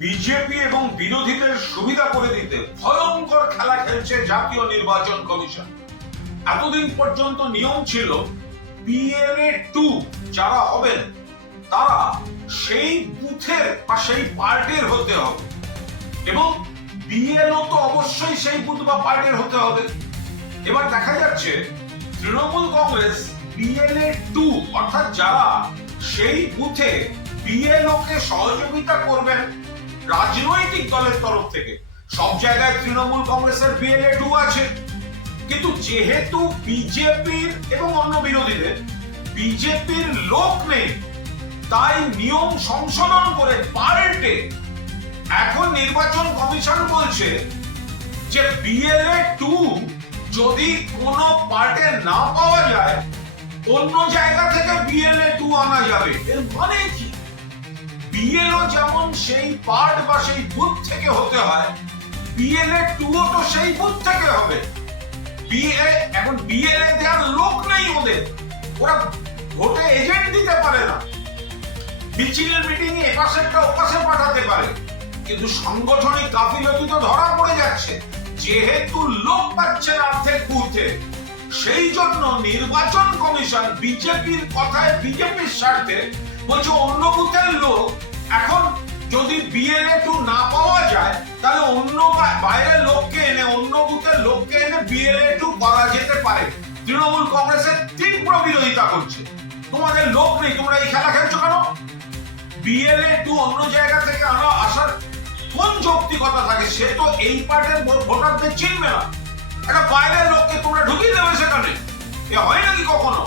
BJP এবং বিরোধীদের সুবিধা করে দিতে ভয়ঙ্কর খেলা খেলছে জাতীয় নির্বাচন কমিশন। এতদিন পর্যন্ত নিয়ম ছিল বিএলএ 2 যারা হবেন তারা সেই বুথের বা সেই পার্টির হতে হবে এবং বিএলও তো অবশ্যই সেই বুথ বা পার্টির হতে হবে। এবার দেখা যাচ্ছে তৃণমূল কংগ্রেস বিএলএ 2 অর্থাৎ যারা সেই বুথে বিএলও কে সহযোগিতা করবেন রাজনৈতিক দলের তরফ থেকে, সব জায়গায় তৃণমূল কংগ্রেসের বিএলএ 2 আছে, কিন্তু যেহেতু বিজেপির এবং অন্য বিরোধীদের বিজেপির লোক নেই, তাই নিয়ম সংশোধন করে পাল্টে এখন নির্বাচন কমিশন বলছে যে বিএলএ 2 যদি কোনো পার্টে না পাওয়া যায় অন্য জায়গা থেকে বিএলএ 2 আনা যাবে। এর মানে কি? বিএলও যেমন সেই পার্ট বা সেই বুথ থেকে হতে হয়, বিএলএ 2 তো সেই বুথ থেকে হবে। এখন বিএলএ দেওয়ার লোক নেই ওদের, ওরা ভোটে এজেন্ট দিতে পারে না, মিছিলের মিটিং এ এপাশেরটা ওপাশে পাঠাতে পারে, কিন্তু সাংগঠনিক গাফিলতি তো ধরা পড়ে যাচ্ছে যেহেতু লোক পাচ্ছে অর্ধেক বুথে। সেই জন্য নির্বাচন কমিশন বিজেপির কথায় বিজেপির স্বার্থে বলছে অন্য বুথের লোক এখন যদি বিএলএ 2 না পাওয়া যায় তাহলে অন্য বাইরের লোককে এনে অন্য বুথের লোককে এনে বিএলএ 2 করা যেতে পারে। তৃণমূল কংগ্রেসের তীব্র বিরোধিতা করছে, তোমাদের লোক নেই, তোমরা এই খেলা খেলছো কেন? বিএলএ 2 অন্য জায়গা থেকে আসার কোন যৌক্তিকতা থাকে? সে তো এই পার্টির ভোটারদের চিনবে না, একটা বাইরের লোককে তোমরা ঢুকিয়ে দেবে সেখানে, এ হয় নাকি কখনো?